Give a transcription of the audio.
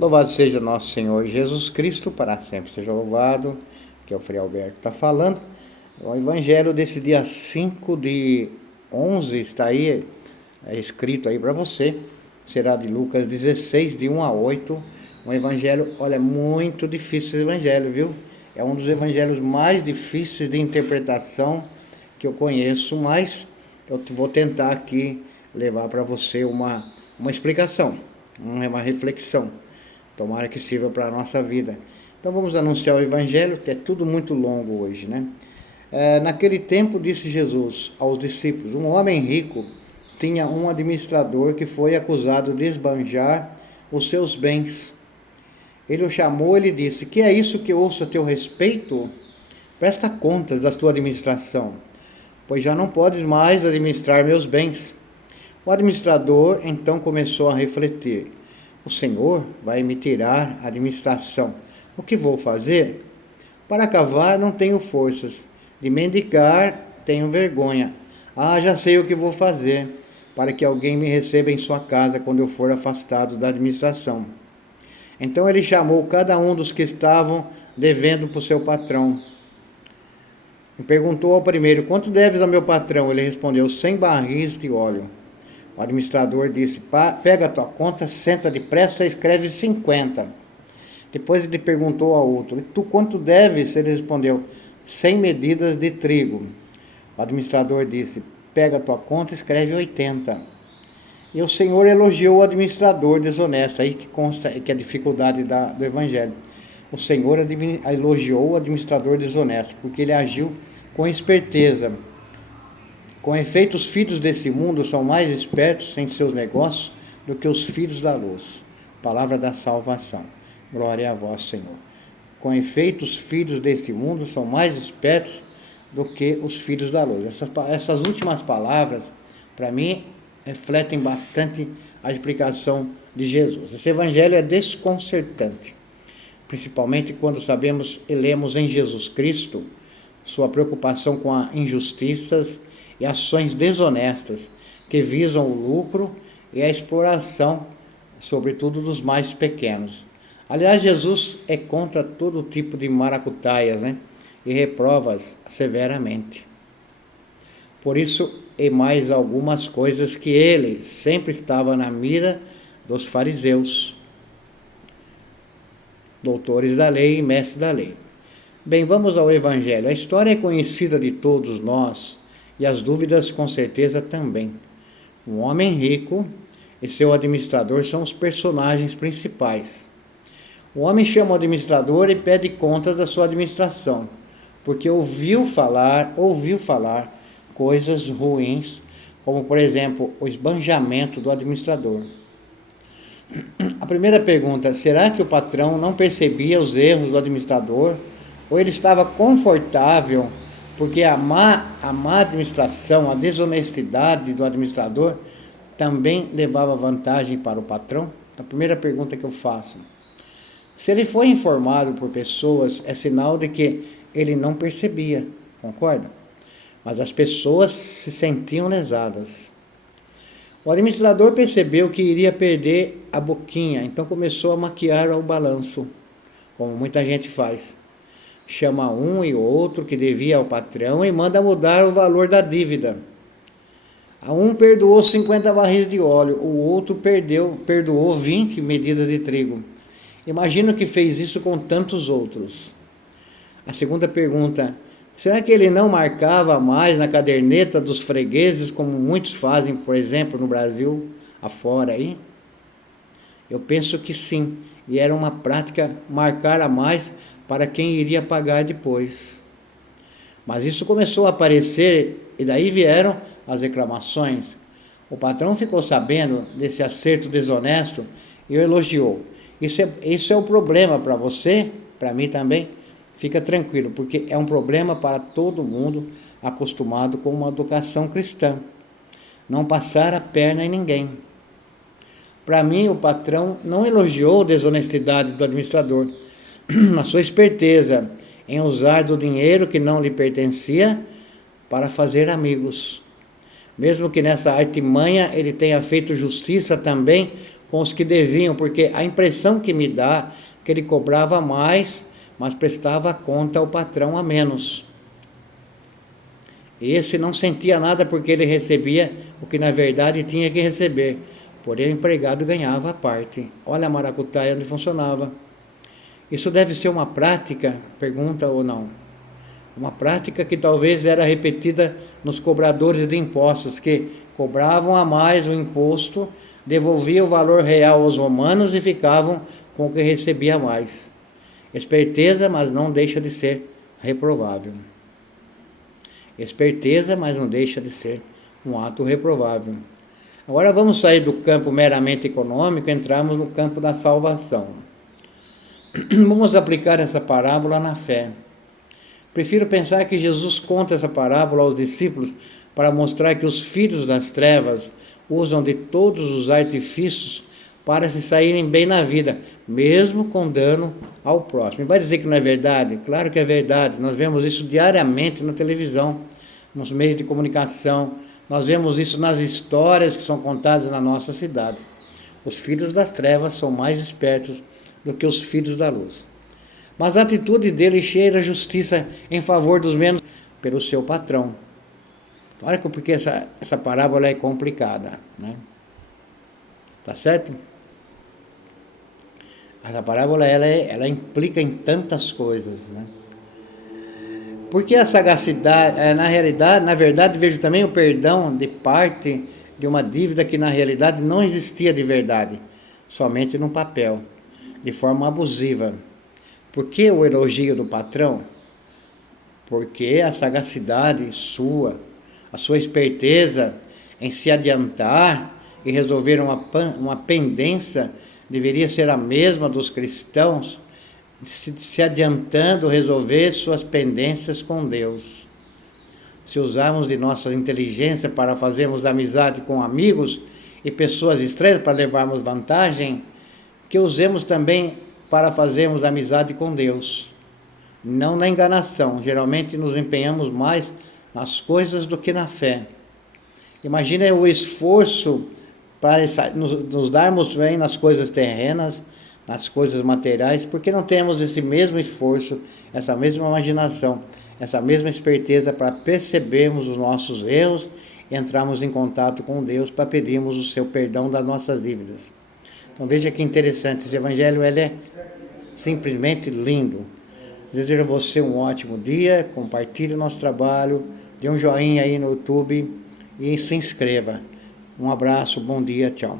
Louvado seja nosso Senhor Jesus Cristo, para sempre seja louvado, que é o Frei Alberto que está falando. O evangelho desse dia 5 de 11 está aí, escrito aí para você, será de Lucas 16, de 1 a 8. Um evangelho, olha, muito difícil esse evangelho, viu? É um dos evangelhos mais difíceis de interpretação que eu conheço, mas eu vou tentar aqui levar para você uma explicação, uma reflexão. Tomara que sirva para a nossa vida. Então vamos anunciar o evangelho, que é tudo muito longo hoje, né? Naquele tempo disse Jesus aos discípulos: um homem rico tinha um administrador que foi acusado de esbanjar os seus bens. Ele o chamou e lhe disse: que é isso que ouço a teu respeito? Presta contas da tua administração, pois já não podes mais administrar meus bens. O administrador então começou a refletir: o Senhor vai me tirar a administração. O que vou fazer? Para cavar não tenho forças, de mendigar tenho vergonha. Já sei o que vou fazer, para que alguém me receba em sua casa quando eu for afastado da administração. Então ele chamou cada um dos que estavam devendo para o seu patrão. E perguntou ao primeiro: quanto deves ao meu patrão? Ele respondeu: 100 barris de óleo. O administrador disse: pega a tua conta, senta depressa e escreve 50. Depois ele perguntou ao outro: e tu quanto deves? Ele respondeu: 100 medidas de trigo. O administrador disse: pega a tua conta e escreve 80. E o Senhor elogiou o administrador desonesto. Aí que consta que é a dificuldade do evangelho. O Senhor elogiou o administrador desonesto, porque ele agiu com esperteza. Com efeito, os filhos desse mundo são mais espertos em seus negócios do que os filhos da luz. Palavra da salvação. Glória a vós, Senhor. Com efeito, os filhos deste mundo são mais espertos do que os filhos da luz. Essas últimas palavras, para mim, refletem bastante a explicação de Jesus. Esse evangelho é desconcertante, principalmente quando sabemos e lemos em Jesus Cristo sua preocupação com as injustiças e ações desonestas que visam o lucro e a exploração, sobretudo dos mais pequenos. Aliás, Jesus é contra todo tipo de maracutaias, né? E reprova-as severamente. Por isso, e mais algumas coisas que ele sempre estava na mira dos fariseus, doutores da lei e mestres da lei. Bem, vamos ao evangelho. A história é conhecida de todos nós e as dúvidas com certeza também. Um homem rico e seu administrador são os personagens principais. O homem chama o administrador e pede conta da sua administração, porque ouviu falar coisas ruins, como por exemplo o esbanjamento do administrador. A primeira pergunta: será que o patrão não percebia os erros do administrador? Ou ele estava confortável porque a má administração, a desonestidade do administrador também levava vantagem para o patrão? A primeira pergunta que eu faço. Se ele foi informado por pessoas, é sinal de que ele não percebia, concorda? Mas as pessoas se sentiam lesadas. O administrador percebeu que iria perder a boquinha, então começou a maquiar o balanço, como muita gente faz. Chama um e outro que devia ao patrão e manda mudar o valor da dívida. A um perdoou 50 barris de óleo, o outro perdoou 20 medidas de trigo. Imagino que fez isso com tantos outros. A segunda pergunta: será que ele não marcava mais na caderneta dos fregueses, como muitos fazem, por exemplo, no Brasil, afora aí? Eu penso que sim, e era uma prática marcar a mais para quem iria pagar depois. Mas isso começou a aparecer e daí vieram as reclamações. O patrão ficou sabendo desse acerto desonesto e o elogiou. Isso é o problema para você, para mim também. Fica tranquilo, porque é um problema para todo mundo acostumado com uma educação cristã. Não passar a perna em ninguém. Para mim, o patrão não elogiou a desonestidade do administrador, na sua esperteza em usar do dinheiro que não lhe pertencia para fazer amigos. Mesmo que nessa artimanha ele tenha feito justiça também com os que deviam, porque a impressão que me dá é que ele cobrava mais, mas prestava conta ao patrão a menos. Esse não sentia nada porque ele recebia o que na verdade tinha que receber, porém o empregado ganhava a parte. Olha a maracutaia onde funcionava. Isso deve ser uma prática, pergunta ou não? Uma prática que talvez era repetida nos cobradores de impostos, que cobravam a mais o imposto, devolviam o valor real aos romanos e ficavam com o que recebia mais. Esperteza, mas não deixa de ser reprovável. Esperteza, mas não deixa de ser um ato reprovável. Agora vamos sair do campo meramente econômico e entrarmos no campo da salvação. Vamos aplicar essa parábola na fé. Prefiro pensar que Jesus conta essa parábola aos discípulos para mostrar que os filhos das trevas usam de todos os artifícios para se saírem bem na vida, mesmo com dano ao próximo. E vai dizer que não é verdade? Claro que é verdade. Nós vemos isso diariamente na televisão, nos meios de comunicação. Nós vemos isso nas histórias que são contadas na nossa cidade. Os filhos das trevas são mais espertos do que os filhos da luz. Mas a atitude dele cheira a justiça em favor dos menos pelo seu patrão. Olha porque essa parábola é complicada, né? Tá certo? Essa parábola ela implica em tantas coisas, né? Porque a sagacidade, na verdade, vejo também o perdão de parte de uma dívida que na realidade não existia de verdade, somente no papel, de forma abusiva. Por que o elogio do patrão? Porque a sagacidade sua, a sua esperteza em se adiantar e resolver uma pendência deveria ser a mesma dos cristãos, se adiantando resolver suas pendências com Deus. Se usarmos de nossa inteligência para fazermos amizade com amigos e pessoas estranhas para levarmos vantagem, que usemos também para fazermos amizade com Deus. Não na enganação. Geralmente nos empenhamos mais nas coisas do que na fé. Imagina o esforço para nos darmos bem nas coisas terrenas, nas coisas materiais, porque não temos esse mesmo esforço, essa mesma imaginação, essa mesma esperteza para percebermos os nossos erros e entrarmos em contato com Deus para pedirmos o seu perdão das nossas dívidas. Então veja que interessante, esse evangelho ele é simplesmente lindo. Desejo a você um ótimo dia, compartilhe o nosso trabalho, dê um joinha aí no YouTube e se inscreva. Um abraço, bom dia, tchau.